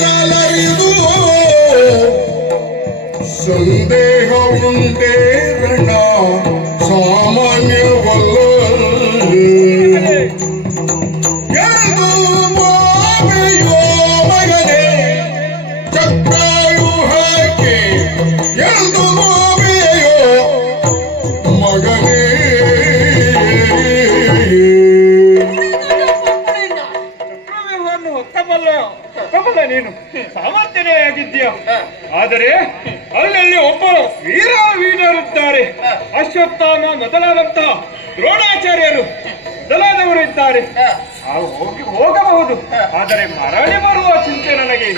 ಚಾಲರಿದು ಸಂದೇಹ ಉಂಟೇ ರಣ ಸಾಮಾನ್ಯವಲ್ಲ ನೀನು ಸಾಮರ್ಥ್ಯನೇ ಆಗಿದ್ದೀಯ. ಆದರೆ ಅಲ್ಲಲ್ಲಿ ಒಬ್ಬರು ವೀರರಿದ್ದಾರೆ. ಅಶ್ವತ್ಥಾಮ ಮೊದಲಾದಂತಹ ದ್ರೋಣಾಚಾರ್ಯರು ಮೊದಲಾದವರು ಇದ್ದಾರೆ. ಹೋಗಬಹುದು, ಆದರೆ ಮರಳಿ ಬರುವ ಚಿಂತೆ ನನಗೆ.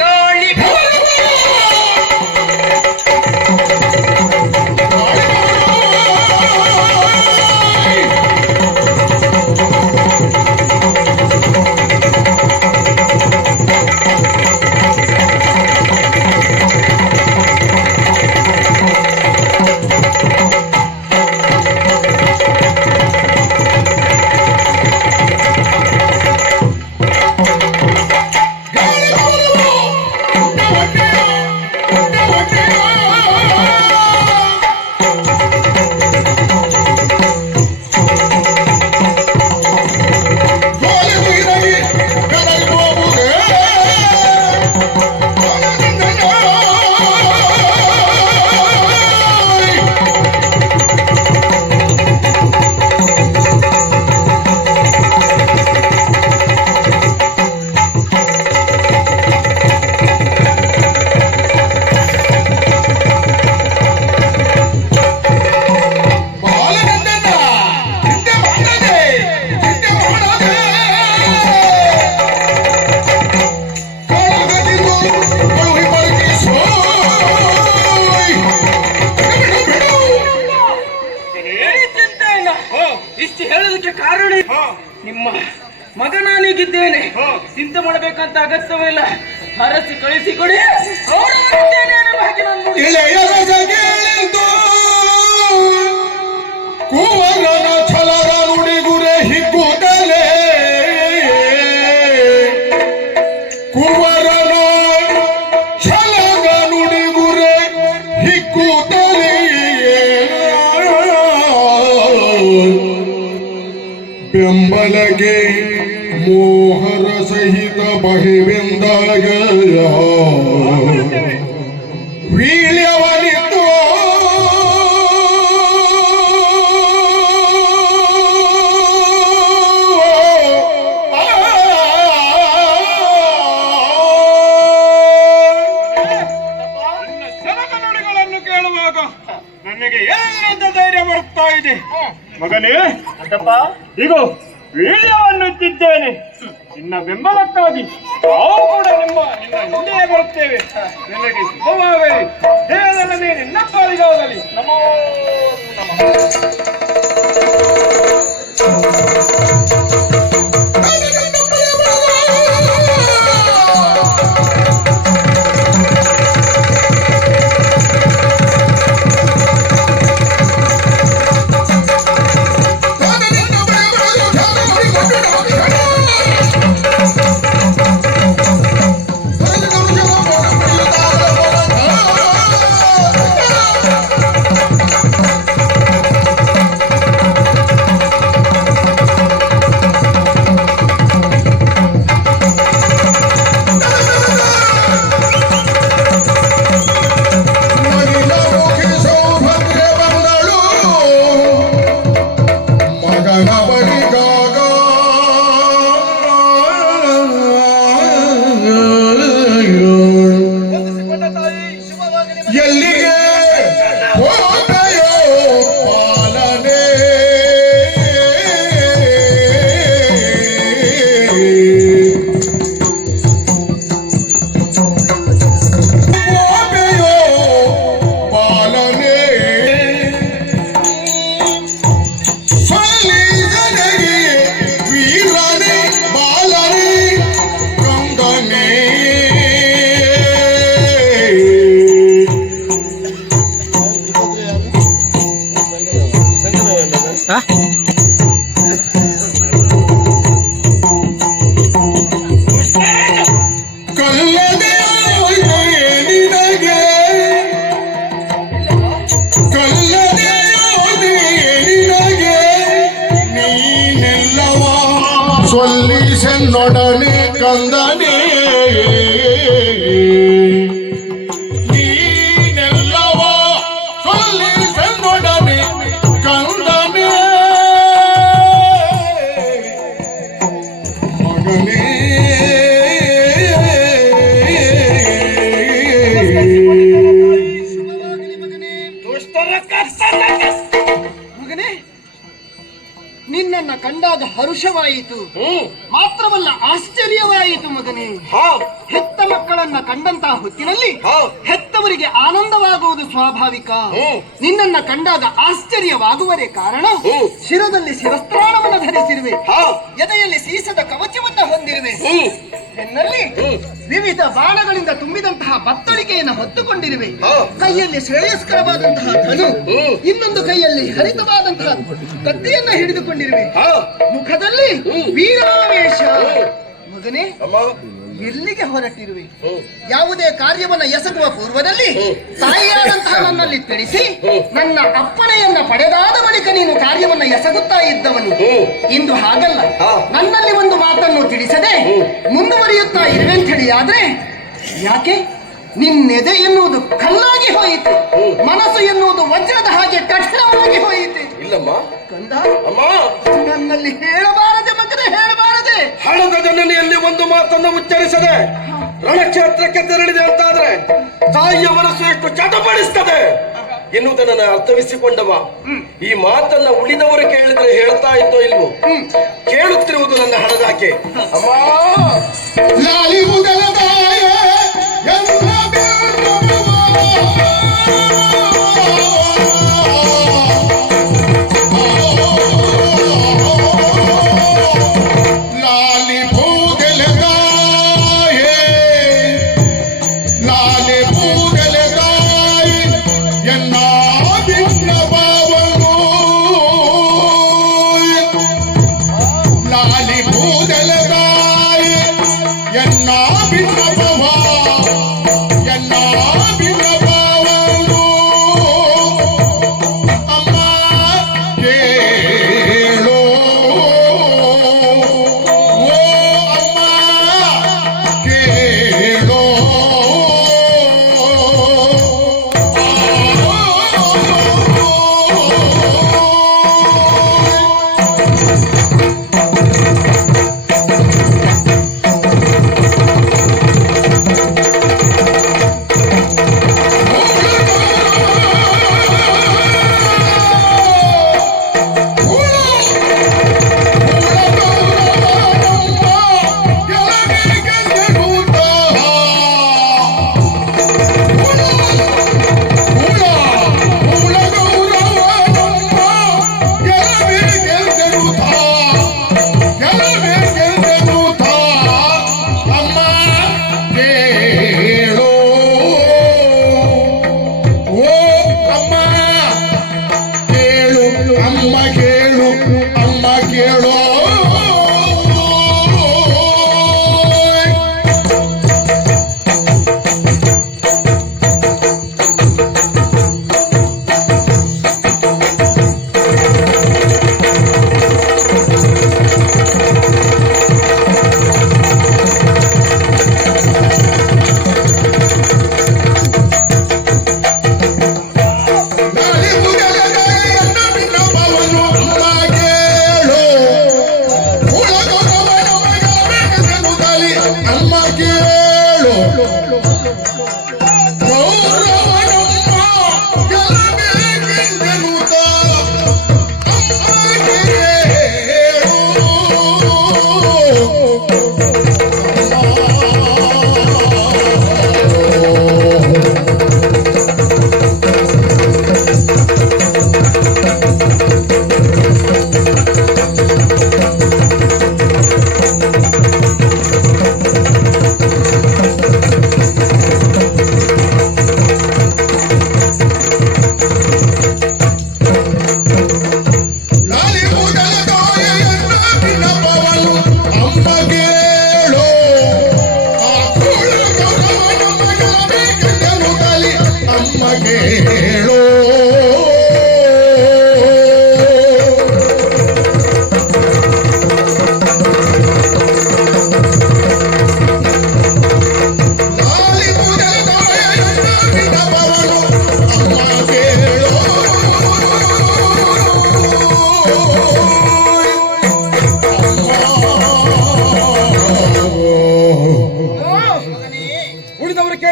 ಇಷ್ಟು ಹೇಳೋದಕ್ಕೆ ಕಾರಣ ನಿಮ್ಮ ಮಗನಾನಿಗಿದ್ದೇನೆ. ಚಿಂತೆ ಮಾಡಬೇಕಂತ ಅಗತ್ಯವಿಲ್ಲ. ಹರಸಿ ಕಳಿಸಿಕೊಡಿ. ಕುವರನ ಛಲದ ನುಡಿಗುರೆ ಹಿಗ್ಗುತ್ತಲೇ ಕುವರನ ಛಲದ ನುಡಿಗುರೆ ಹಿಗ್ಗುತ್ತಲೇ ಬೆಂಬಲಗೆ ಮೋಹರ ಸಹಿತ ಬಹಿವೆಂದಾಗ ವೀಳ್ಯವನಿತ್ತು ನುಡಿಗಳನ್ನು ಕೇಳುವಾಗ ನನಗೆ ಎಲ್ಲದ ಧೈರ್ಯ ಬರ್ತಾ ಇದೆ. ಮಗನೇ, ಈಗ ವೀಳ್ಯವನ್ನುತ್ತಿದ್ದೇನೆ. ನಿನ್ನ ಬೆಂಬಲಕ್ಕಾಗಿ ನಾವು ಕೂಡ ನಿನ್ನ ಹಿಂದೆಯೇ ಬರುತ್ತೇವೆ. ನಿನಗೆ ಶುಭವಾಗಲಿ. ದೇವರನ್ನೇ ನಿನ್ನ ಪಾಲಿಗಾಗಲಿ. ನಮೋ ಕಂದನೇ ನೀನೆಲ್ಲವ ಸೊಲ್ಲಿಸೆನ್ನೊಡನೆ ಕಂದನೇ ಮಗನೇ ಮಗನೇ, ನಿನ್ನನ್ನ ಕಂಡಾಗ ಹರುಷವಾಯಿತು, ಮಾತ್ರವಲ್ಲ ಆಶ್ಚರ್ಯವಾಯಿತು ಮಗನೇ. ಹೆತ್ತ ಮಕ್ಕಳನ್ನ ಕಂಡಂತಹ ಹೊತ್ತಿನಲ್ಲಿ ಹೆತ್ತವರಿಗೆ ಆನಂದವಾಗುವುದು ಸ್ವಾಭಾವಿಕ. ನಿನ್ನನ್ನ ಕಂಡಾಗ ಆಶ್ಚರ್ಯವಾಗುವರೇ ಕಾರಣ ಶಿರದಲ್ಲಿ ಶಿರಸ್ತ್ರಾಣವನ್ನು ಧರಿಸಿರುವೆ, ಎದೆಯಲ್ಲಿ ಸೀಸದ ಕವಚವನ್ನ ಹೊಂದಿರುವೆ, ಬೆನ್ನಲ್ಲಿ ವಿವಿಧ ಬಾಣಗಳಿಂದ ತುಂಬಿದಂತಹ ಬತ್ತಳಿಕೆಯನ್ನು ಹೊತ್ತುಕೊಂಡಿರುವೆ, ಕೈಯಲ್ಲಿ ಶ್ರೇಯಸ್ಕರವಾದಂತಹ ಧನು, ಇನ್ನೊಂದು ಕೈಯಲ್ಲಿ ಹರಿತವಾದಂತಹ ಕತ್ತಿಯನ್ನ ಹಿಡಿದುಕೊಂಡಿರುವೆ, ಮುಖದಲ್ಲಿ ವೀರಾವೇಶ. ಮಗನೇ, ಎಲ್ಲಿಗೆ ಹೊರಟಿರುವೆ? ಯಾವುದೇ ಕಾರ್ಯವನ್ನ ಎಸಗುವ ಪೂರ್ವದಲ್ಲಿ ತಾಯಿಯಾದಂತಹ ನನ್ನಲ್ಲಿ ತಿಳಿಸಿ ನನ್ನ ಅಪ್ಪಣೆಯನ್ನ ಪಡೆದಾದ ಬಳಿಕ ನೀನು ಕಾರ್ಯವನ್ನ ಎಸಗುತ್ತಾ ಇದ್ದವನು. ಇಂದು ಹಾಗಲ್ಲ, ನನ್ನಲ್ಲಿ ಒಂದು ಮಾತನ್ನು ತಿಳಿಸದೆ ಮುಂದುವರಿಯುತ್ತಾ ಇರುವೆಂಥೇಳಿ ಆದ್ರೆ ಯಾಕೆ? ನಿನ್ನೆದೆ ಎನ್ನುವುದು ಕಲ್ಲಾಗಿ ಹೋಯಿತು, ಮನಸ್ಸು ಎನ್ನುವುದು ವಜ್ರದ ಹಾಗೆ ಕಠಿಣವಾಗಿ ಹೋಯಿತು. ಇಲ್ಲಮ್ಮ ಕಂದ, ಅಮ್ಮ, ನನ್ನಲ್ಲಿ ಹೇಳಬಾರದೆ ಮಗನೇ, ಹೇಳಬಾರದೆ. ಹಣದ ಜನನಿಯಲ್ಲಿ ಒಂದು ಮಾತನ್ನು ಉಚ್ಚರಿಸದೆ ರಣಕ್ಷೇತ್ರಕ್ಕೆ ತೆರಳಿದೆ ಅಂತಾದ್ರೆ ತಾಯಿಯ ಮನಸ್ಸು ಎಷ್ಟು ಚಟಪಡಿಸ್ತದೆ ಎನ್ನುವುದನ್ನು ಅರ್ಥವಿಸಿಕೊಂಡವ. ಈ ಮಾತನ್ನ ಉಳಿದವರು ಕೇಳಿದ್ರೆ ಹೇಳ್ತಾ ಇದ್ದೋ ಇಲ್ವೋ? ಕೇಳುತ್ತಿರುವುದು ನನ್ನ ಹಣದಾಕೆ. ಅಮ್ಮ, ಲಾಲಿ ಮುದಲದಾಯ ಎಲ್ಲ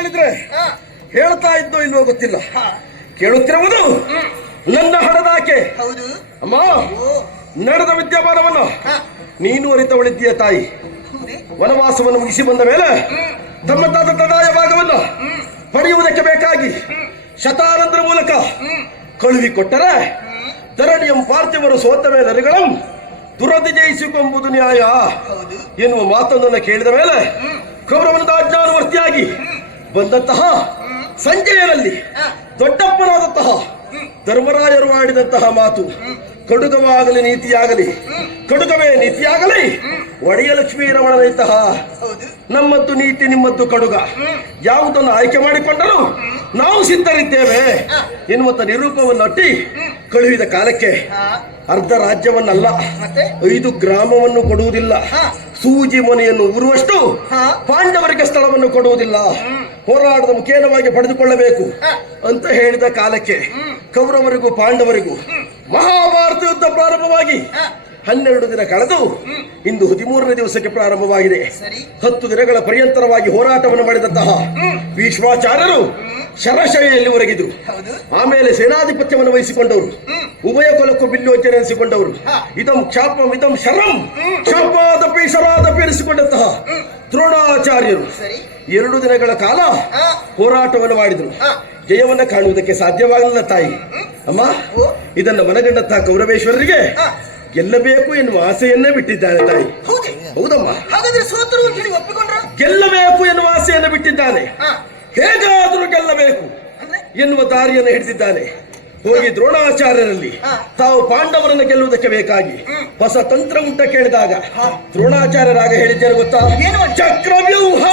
ಕೇಳಿದ್ರೆ ಹಾ, ಹೇಳ್ತಾ ಇದ್ದೋ ಇಲ್ವೋ ಗೊತ್ತಿಲ್ಲ. ಹಾ, ಕೇಳುತ್ತಿರುವುದು ನನ್ನ ಹಣದಾಕೆ. ಹೌದು. ಅಮ್ಮ, ಓ, ನಡೆದ ವಿದ್ಯಮಾನವನ್ನು ಹಾ, ನೀನು ಅರಿತವಳಿದ್ದೀಯ ತಾಯಿ. ಹೌದೇ? ವನವಾಸವನ್ನು ಮುಗಿಸಿ ಬಂದ ಮೇಲೆ ತಮ್ಮ ತಾತ ತದಾಯ ಭಾಗವನ್ನು ಪಡೆಯುವುದಕ್ಕೆ ಬೇಕಾಗಿ ಶತಾನಂತರ ಮೂಲಕ ಕಳುಹಿಕೊಟ್ಟರೆ ಧರಣಿಯಂ ಪಾರ್ಥಿವರು ಸೋತ ಮೇಲೆ ಅರಿಗಳಂ ದುರದಿ ಜಯಿಸಿಕೊಂಬುದು ನ್ಯಾಯ ಹೌದು. ಎನ್ನುವ ಮಾತನ್ನು ಕೇಳಿದ ಮೇಲೆ ಕೌರವನದ ಅಜ್ಞಾನವರ್ತಿಯಾಗಿ ಬಂದಂತಹ ಸಂಜಯನಲ್ಲಿ ಹಾ, ದೊಡ್ಡಪ್ಪನಾದಂತಹ ಧರ್ಮರಾಯರು ಆಡಿದಂತಹ ಮಾತು ಕಡುಗವಾಗಲಿ ನೀತಿಯಾಗಲಿ, ಕಡುಗವೇ ನೀತಿಯಾಗಲಿ, ಒಡೆಯ ಲಕ್ಷ್ಮೀ ರಮಣನಿಂತಹ ಹೌದು. ನಮ್ಮದ್ದು ನೀತಿ ನಿಮ್ಮದ್ದು ಕಡುಗ ಯಾವುದನ್ನು ಆಯ್ಕೆ ಮಾಡಿಕೊಂಡರೂ ನಾವು ಸಿದ್ಧರಿದ್ದೇವೆ ಎನ್ನುವಂತ ನಿರೂಪವನ್ನು ಅಟ್ಟಿ ಕಳುಹಿದ ಕಾಲಕ್ಕೆ ಹಾ, ಅರ್ಧ ರಾಜ್ಯವನ್ನಲ್ಲ ಮತ್ತೆ 5 ಗ್ರಾಮವನ್ನು ಕೊಡುವುದಿಲ್ಲ, ಹಾ, ಸೂಜಿ ಮನೆಯನ್ನು ಊರುವಷ್ಟು ಹಾ, ಪಾಂಡವರಿಗೆ ಸ್ಥಳವನ್ನು ಕೊಡುವುದಿಲ್ಲ, ಹೋರಾಟದ ಮುಖೇನವಾಗಿ ಪಡೆದುಕೊಳ್ಳಬೇಕು ಹಾ, ಅಂತ ಹೇಳಿದ ಕಾಲಕ್ಕೆ ಕೌರವರಿಗೂ ಪಾಂಡವರಿಗೂ ಮಹಾಭಾರತ ಯುದ್ಧ ಪ್ರಾರಂಭವಾಗಿ ಹಾ, 12 ದಿನ ಕಳೆದು ಇಂದು 13ನೇ ದಿವಸಕ್ಕೆ ಪ್ರಾರಂಭವಾಗಿದೆ. ಸರಿ. 10 ದಿನಗಳ ಪರ್ಯಂತರವಾಗಿ ಹೋರಾಟವನ್ನು ಮಾಡಿದಂತಹ ಭೀಷ್ಮಾಚಾರ್ಯರು ಶರಶೈಯಲ್ಲಿ ಹೊರಗಿದ್ರು. ಹೌದು. ಆಮೇಲೆ ಸೇನಾಧಿಪತ್ಯವನ್ನು ವಹಿಸಿಕೊಂಡವರು, ಉಭಯ ಕುಲಕ್ಕೂ ಬಿಲ್ಲೋಚನೆ ಎನಿಸಿಕೊಂಡವರು, ಹಾ. ಇದಂ ಕ್ಷಾಪಂ ಇದಂ ಶರಂ ಕ್ಷಾಪಾದಪಿ ಶರಾದಪಿ ಎನಿಸಿಕೊಂಡಂತಹ ದ್ರೋಣಾಚಾರ್ಯರು ಸರಿ. 2 ದಿನಗಳ ಕಾಲ ಹಾ, ಹೋರಾಟವನ್ನು ಮಾಡಿದ್ರು. ಹಾ, ಜಯವನ್ನ ಕಾಣುವುದಕ್ಕೆ ಸಾಧ್ಯವಾಗಲಿಲ್ಲ ತಾಯಿ. ಅಮ್ಮ, ಓ, ಇದನ್ನು ಮನಗಂಡಂತಹ ಕೌರವೇಶ್ವರರಿಗೆ ಹಾ, ಗೆಲ್ಲಬೇಕು ಎನ್ನುವ ಆಸೆಯನ್ನೇ ಬಿಟ್ಟಿದ್ದಾನೆ ತಾಯಿ. ಹೌದೇ? ಹೌದಮ್ಮ, ಹಾಗಾದ್ರೆ ಸೋತರು ಅಂತ ಹೇಳಿ ಒಪ್ಪಿಕೊಂಡ್ರ? ಗೆಲ್ಲಬೇಕು ಎನ್ನುವ ಆಸೆಯನ್ನು ಬಿಟ್ಟಿದ್ದಾನೆ. ಹಾ, ಹೇಗಾದರೂ ಗೆಲ್ಲಬೇಕು ಅಂದ್ರೆ ಎನ್ನುವ ದಾರಿಯನ್ನು ಹಿಡಿದಿದ್ದಾನೆ. ಹೋಗಿ ದ್ರೋಣಾಚಾರ್ಯರಲ್ಲಿ ಹಾ. ತಾವು ಪಾಂಡವರನ್ನು ಗೆಲ್ಲುವುದಕ್ಕೆ ಬೇಕಾಗಿ ಹೊಸ ತಂತ್ರ ಉಂಟ ಕೇಳಿದಾಗ ದ್ರೋಣಾಚಾರ್ಯರಾಗ ಹೇಳಿದ್ದೇನೆ ಗೊತ್ತಾ? ಏನು? ಚಕ್ರವ್ಯೂಹ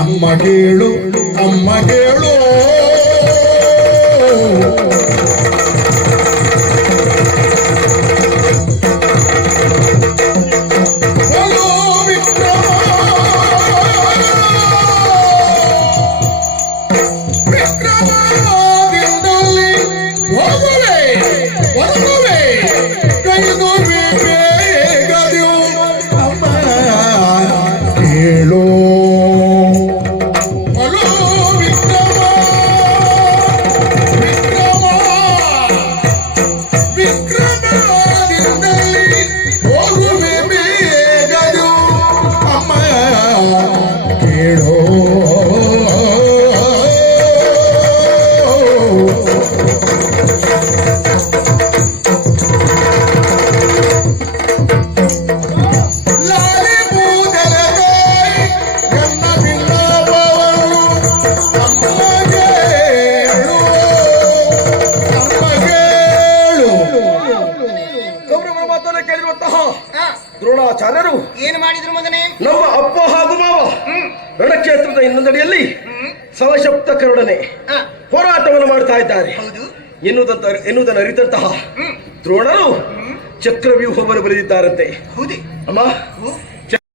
ಅಮ್ಮ ಕೇಳು, ಅಮ್ಮ ಕೇಳು, ಬಲೋ ವಿಕ್ರಮ, ವಿಕ್ರಮದಿಂದಲೇ ಹೋಗುವೆ, ಹೊರಗುವೆ, ಕೈದುವೆ ಬೇಗದು ಅಮ್ಮ ಕೇಳು. ದ್ರೋಣಾಚಾರ್ಯರು ಏನು ಮಾಡಿದ್ರು ಮಗನೇ? ನಮ್ಮ ಅಪ್ಪ ಹಾಗೂ ಮಾವ ರಣಕ್ಷೇತ್ರದ ಇನ್ನೊಂದಡಿಯಲ್ಲಿ ಸವಶಬ್ದಕರೊಡನೆ ಹಾ, ಹೋರಾಟವನ್ನು ಮಾಡ್ತಾ ಇದ್ದಾರೆ ಹೌದು. ಎನ್ನುವುದನ್ನು ಅರಿತಂತಹ ದ್ರೋಣರು ಚಕ್ರವ್ಯೂಹವನ್ನು ಬರೆದಿದ್ದಾರಂತೆ. ಹೌದೇ? ಅಮ್ಮ, ಓ,